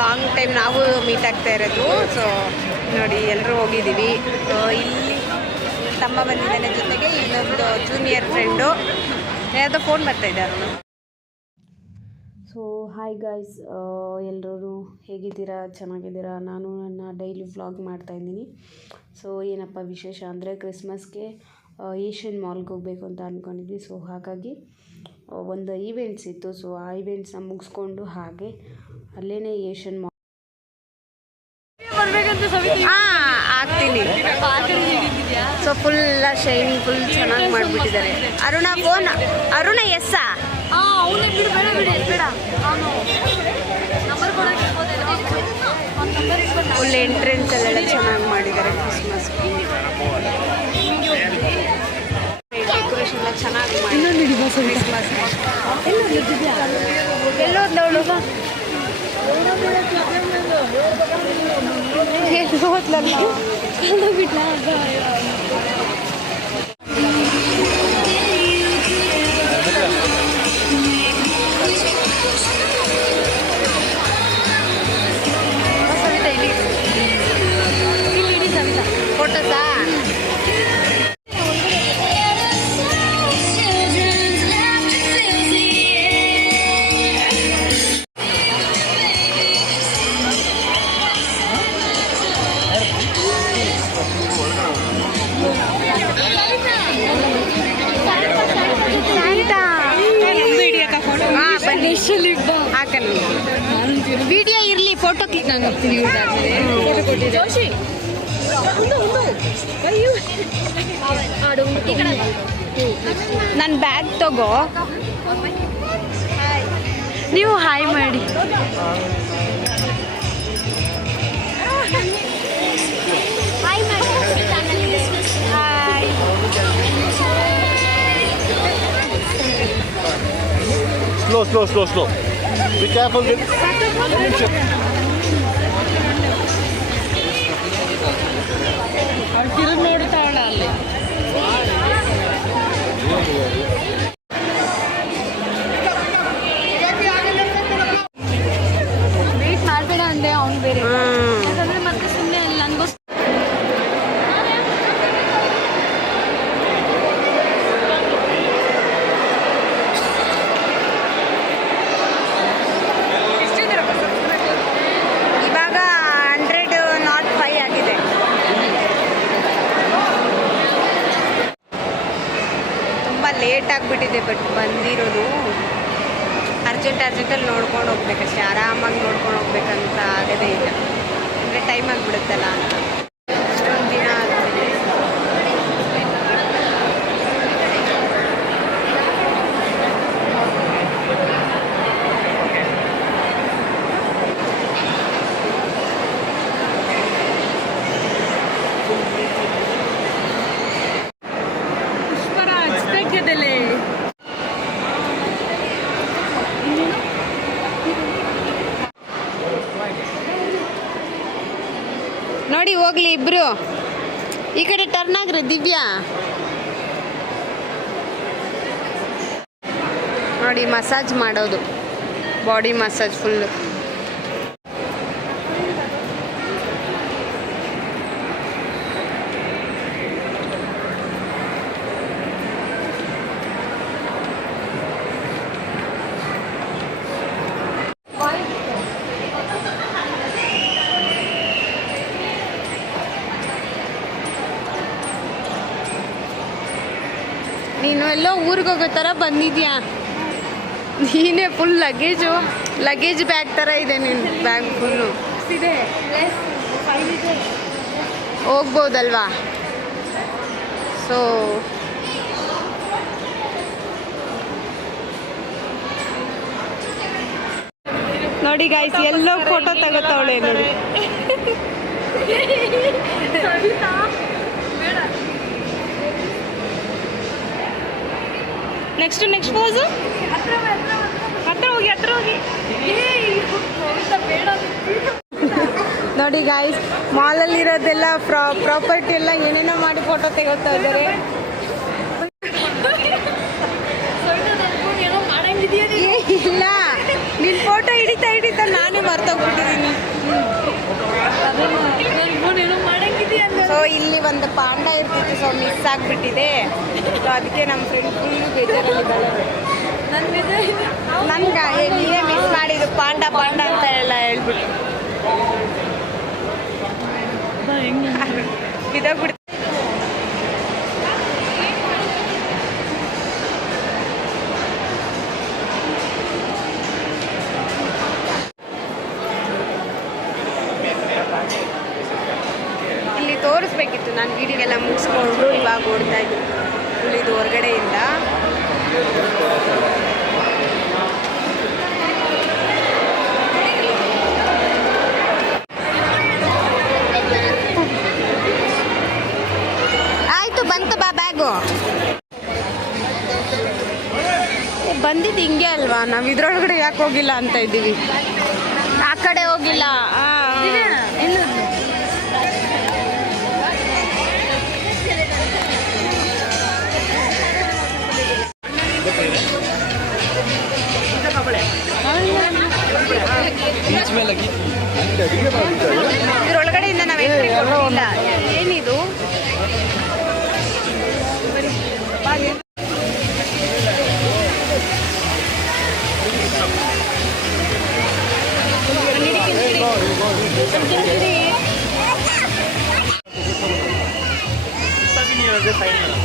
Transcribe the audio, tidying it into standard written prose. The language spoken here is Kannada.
ಲಾಂಗ್ ಟೈಮ್ ನಾವು ಮೀಟ್ ಆಗ್ತಾ ಇರೋದು. ಸೊ ನೋಡಿ ಎಲ್ಲರೂ ಹೋಗಿದ್ದೀವಿ. ಇಲ್ಲಿ ತಮ್ಮ ಬಂದಿದ್ದಾನೆ, ಜೊತೆಗೆ ಇನ್ನೊಂದು ಜೂನಿಯರ್ ಫ್ರೆಂಡು. ಯಾವುದೋ ಫೋನ್ ಬರ್ತಾಯಿದೆ ಅವನು. ಸೊ ಹಾಯ್ ಗಾಯ್ಸ್, ಎಲ್ಲರೂ ಹೇಗಿದ್ದೀರಾ? ಚೆನ್ನಾಗಿದ್ದೀರಾ? ನಾನು ನನ್ನ ಡೈಲಿ ವ್ಲಾಗ್ ಮಾಡ್ತಾಯಿದ್ದೀನಿ. ಸೊ ಏನಪ್ಪ ವಿಶೇಷ ಅಂದರೆ ಕ್ರಿಸ್ಮಸ್ಗೆ ಏಷ್ಯನ್ ಮಾಲ್ಗೆ ಹೋಗಬೇಕು ಅಂತ ಅಂದ್ಕೊಂಡಿದ್ವಿ. ಸೊ ಹಾಗಾಗಿ ಒಂದು ಈವೆಂಟ್ಸ್ ಇತ್ತು. ಸೊ ಆ ಈವೆಂಟ್ಸ್ನ ಮುಗಿಸ್ಕೊಂಡು ಹಾಗೆ ಅಲ್ಲೇ ಏಷ್ಯನ್ ಮಾಲ್ ಆಗ್ತೀನಿ. ಸೊ ಫುಲ್ ಶೈನಿಂಗ್, ಫುಲ್ ಚೆನ್ನಾಗಿ ಮಾಡಿಬಿಟ್ಟಿದ್ದಾರೆ. ಅರುಣ ಎಸ್ಸಾ ಫುಲ್ ಎಂಟ್ರೆನ್ಸ್ ಅಲ್ಲೆಲ್ಲ ಚೆನ್ನಾಗಿ ಮಾಡಿದ್ದಾರೆ. ಕ್ರಿಸ್ಮಸ್ ಡೆಕೋರೇಷನ್ ಎಲ್ಲ ಚೆನ್ನಾಗಿ ಮಾಡಿ ಕ್ರಿಸ್ಮಸ್ ಎಲ್ಲೋದ್ಲವಳು ಬಿಟ್ಲ. ಫೋಟೋಸಾ? ವಿಡಿಯೋ ಇರಲಿ, ಫೋಟೋ ಕ್ಲಿಕ್ ಆಗ್ತೀನಿ. ನನ್ನ ಬ್ಯಾಗ್ ತಗೋ, ನೀವು ಹಾಯ್ ಮಾಡಿ. Hi. Slow. Be careful with ನೋಡ್ತಾವಳ ಅಲ್ಲಿ. ವೇಟ್ ಮಾಡಬೇಡ ಅಂದೆ ಅವ್ನು ಬೇರೆ. ಯಾಕಂದ್ರೆ ಮತ್ತೆ ಸುಮ್ಮನೆ ನನಗೋಸ್ಕರ ಲೇಟ್ ಆಗಿಬಿಟ್ಟಿದೆ. ಬಟ್ ಬಂದಿರೋದು ಅರ್ಜೆಂಟಲ್ಲಿ ನೋಡ್ಕೊಂಡು ಹೋಗ್ಬೇಕಷ್ಟೇ. ಆರಾಮಾಗಿ ನೋಡ್ಕೊಂಡು ಹೋಗ್ಬೇಕಂತ ಆಗೋದೇ ಇಲ್ಲ, ಅಂದರೆ ಟೈಮ್ ಆಗಿಬಿಡುತ್ತಲ್ಲ ಅಂತ. ಇಷ್ಟೊಂದು ದಿನ ಆದಮೇಲೆ ನೋಡಿ ಹೋಗ್ಲಿ ಇಬ್ರು. ಈ ಕಡೆ ಟರ್ನ್ ಆಗ್ರಿ ದಿವ್ಯಾ. ನೋಡಿ ಮಸಾಜ್ ಮಾಡೋದು, ಬಾಡಿ ಮಸಾಜ್ ಫುಲ್ಲು. ನೀನು ಎಲ್ಲೋ ಊರಿಗೆ ಹೋಗೋ ಥರ ಬಂದಿದ್ಯಾ. ನೀನೇ ಫುಲ್ ಲಗೇಜ್ ಬ್ಯಾಗ್ ಥರ ಇದೆ ನಿನ್ನ ಬ್ಯಾಗ್ ಫುಲ್ಲು. ಹೋಗ್ಬೋದಲ್ವಾ? ಸೊ ನೋಡಿ ಗಾಯ್ಸ್, ಎಲ್ಲೋ ಫೋಟೋ ತಗೋತಾವಳೆ ನೋಡಿ. Next pose. ಹತ್ರ ಹೋಗಿ ನೋಡಿ ಗಾಯ್ಸ್, ಮಾಲಲ್ಲಿರೋದೆಲ್ಲ ಪ್ರಾಪರ್ಟಿ ಎಲ್ಲ ಏನೇನೋ ಮಾಡಿ ಫೋಟೋ ತೆಗೋತಾ ಇದ್ದಾರೆ. ಇಲ್ಲ, ನಿನ್ನ ಫೋಟೋ ಹಿಡಿತಾ ನಾನೇ ಮರ್ತೋಗ್ಬಿಟ್ಟಿದ್ದೀನಿ. ಒಂದು ಪಾಂಡ ಇರ್ತಿತ್ತು, ಸೊ ಮಿಸ್ ಆಗಿಬಿಟ್ಟಿದೆ. ಸೊ ಅದಕ್ಕೆ ನಮ್ಮ ಫ್ರೆಂಡ್ ಫುಲ್ಲು ಬೇಜಾರಲ್ಲಿದ್ದಾಳೆ. ನನ್ಗೆ ನೀವೇ ಮಿಸ್ ಮಾಡಿದ್ದು ಪಾಂಡ ಪಾಂಡ ಅಂತ ಎಲ್ಲ ಹೇಳ್ಬಿಟ್ಟು ಬಿದ್ದೋಗ್ಬಿಡ್ತು. ಇಲ್ಲಿ ತೋರಿಸ್ಬೇಕಿತ್ತು, ನಾನು ವೀಡಿಯೋಗೆಲ್ಲ ಮುಗಿಸ್ಕೊಂಡು ಇವಾಗ ಓಡ್ತಾ ಇದ್ದೀನಿ ಇದು ಹೊರಗಡೆಯಿಂದ. ಆಯಿತು, ಬಂತು ಬಾ ಬ್ಯಾಗು. ಬಂದಿದ್ದು ಹಿಂಗೆ ಅಲ್ವಾ, ನಾವು ಇದ್ರೊಳಗಡೆ ಯಾಕೆ ಹೋಗಿಲ್ಲ ಅಂತ ಇದ್ದೀವಿ. ಆ ಕಡೆ ಹೋಗಿಲ್ಲ. ಇದ್ರೊಳಗಡೆಯಿಂದ ನಾವು ಎಂಟ್ರಿ ಕೊಟ್ಟಿಲ್ಲ. ಏನಿದು Sabi niya,